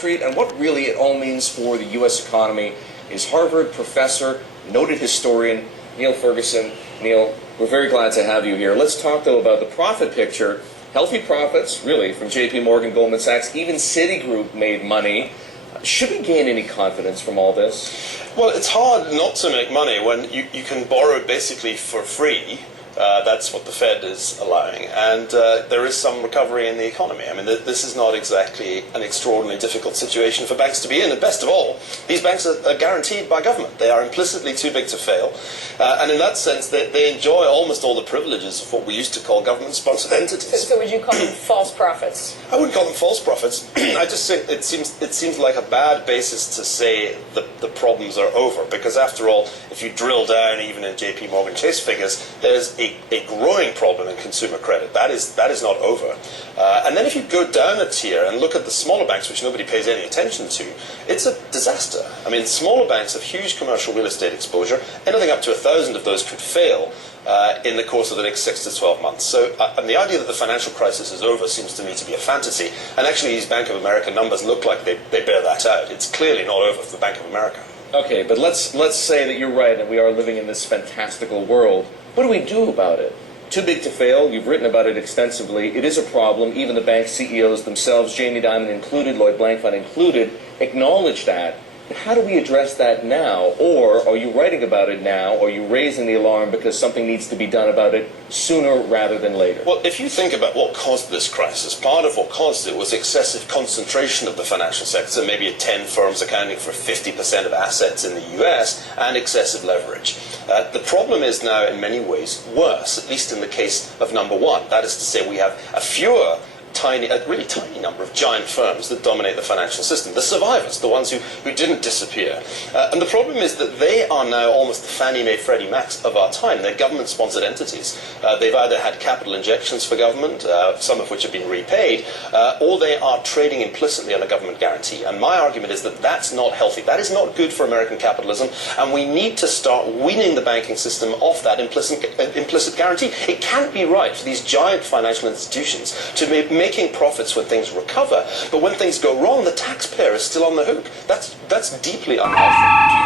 Street and what really it all means for the U.S. economy is Harvard professor, noted historian, Neil Ferguson. Neil, we're very glad to have you here. Let's talk, though, about the profit picture. Healthy profits, really, from J.P. Morgan, Goldman Sachs, even Citigroup made money. Should we gain any confidence from all this? Well, it's hard not to make money when you can borrow basically for free. That's what the Fed is allowing. And there is some recovery in the economy. I mean, this is not exactly an extraordinarily difficult situation for banks to be in. And best of all, these banks are guaranteed by government. They are implicitly too big to fail. And in that sense, they enjoy almost all the privileges of what we used to call government-sponsored entities. So would you call them false profits? I wouldn't call them false profits. I just think it seems like a bad basis to say the problems are over. Because after all, if you drill down even in J.P. Morgan Chase figures, there's a growing problem in consumer credit. That is not over. And then if you go down a tier and look at the smaller banks, which nobody pays any attention to, it's a disaster. I mean, smaller banks have huge commercial real estate exposure. Anything up to 1,000 of those could fail in the course of the next 6 to 12 months. So and the idea that the financial crisis is over seems to me to be a fantasy. And actually, these Bank of America numbers look like they bear that out. It's clearly not over for the Bank of America. Okay, but let's say that you're right and we are living in this fantastical world. What do we do about it? Too big to fail. You've written about it extensively. It is a problem. Even the bank CEOs themselves, Jamie Dimon included, Lloyd Blankfein included, acknowledge that. But how do we address that now? Or are you writing about it now? Or are you raising the alarm because something needs to be done about it sooner rather than later? Well, if you think about what caused this crisis, part of what caused it was excessive concentration of the financial sector, maybe 10 firms accounting for 50% of assets in the US, and excessive leverage. The problem is now in many ways worse, at least in the case of number one. That is to say, we have a really tiny number of giant firms that dominate the financial system, the survivors, the ones who didn't disappear. And the problem is that they are now almost the Fannie Mae, Freddie Macs of our time. They're government-sponsored entities. They've either had capital injections for government, some of which have been repaid, or they are trading implicitly on a government guarantee. And my argument is that that's not healthy. That is not good for American capitalism, and we need to start weaning the banking system off that implicit guarantee. It can't be right for these giant financial institutions to be making profits when things recover, but when things go wrong, the taxpayer is still on the hook. That's deeply unhealthy.